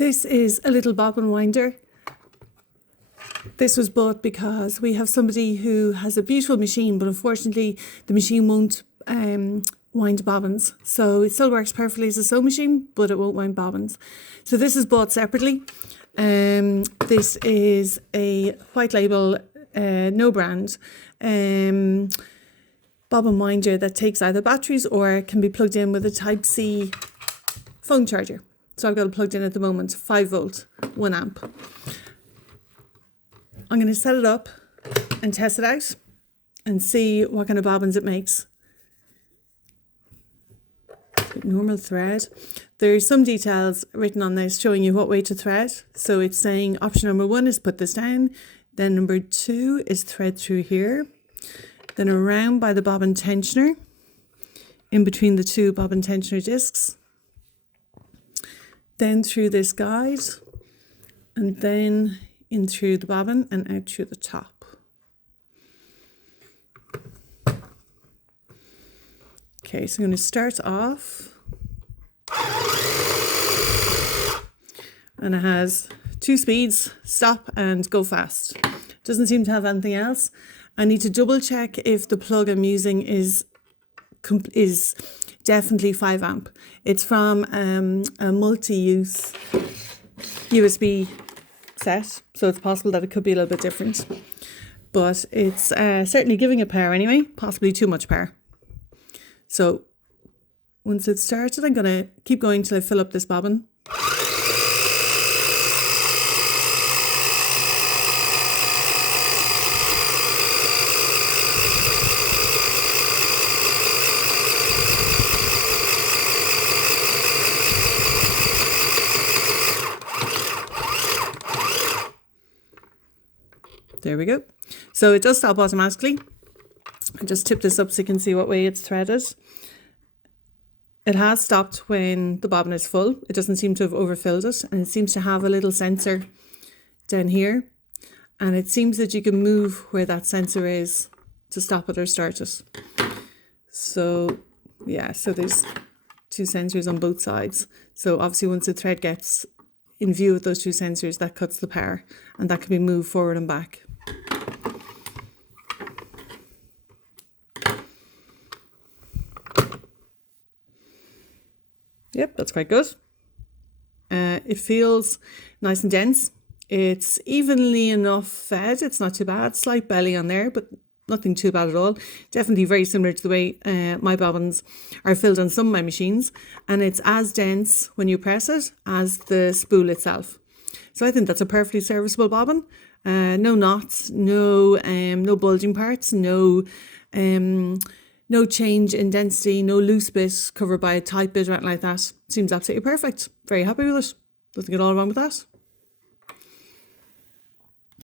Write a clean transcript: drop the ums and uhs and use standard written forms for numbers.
This is a little bobbin winder. This was bought because we have somebody who has a beautiful machine, but unfortunately the machine won't wind bobbins. So it still works perfectly as a sewing machine, but it won't wind bobbins. So this is bought separately. This is a white label, no brand bobbin winder that takes either batteries or can be plugged in with a Type-C phone charger. So I've got it plugged in at the moment, 5 volt, 1 amp. I'm going to set it up and test it out and see what kind of bobbins it makes. Normal thread. There's some details written on this showing you what way to thread. So it's saying option number 1 is put this down. Then number 2 is thread through here. Then around by the bobbin tensioner, in between the 2 bobbin tensioner discs. Then through this guide, and then in through the bobbin and out through the top. Okay, so I'm going to start off, and it has 2 speeds, stop and go fast. Doesn't seem to have anything else. I need to double check if the plug I'm using is definitely 5 amp. It's from a multi-use USB set, so it's possible that it could be a little bit different. But it's certainly giving it power anyway, possibly too much power. So once it's started, I'm going to keep going till I fill up this bobbin. There we go. So it does stop automatically. I just tip this up so you can see what way it's threaded. It has stopped when the bobbin is full. It doesn't seem to have overfilled it, and it seems to have a little sensor down here. And it seems that you can move where that sensor is to stop it or start it. So yeah, so there's 2 sensors on both sides. So obviously once the thread gets in view of those 2 sensors, that cuts the power, and that can be moved forward and back. Yep, that's quite good. It feels nice and dense. It's evenly enough fed. It's not too bad. Slight belly on there, but nothing too bad at all. Definitely very similar to the way my bobbins are filled on some of my machines. And it's as dense when you press it as the spool itself. So I think that's a perfectly serviceable bobbin. No knots, no bulging parts, no change in density, no loose bit covered by a tight bit or anything like that. Seems absolutely perfect. Very happy with it. Nothing at all wrong with that.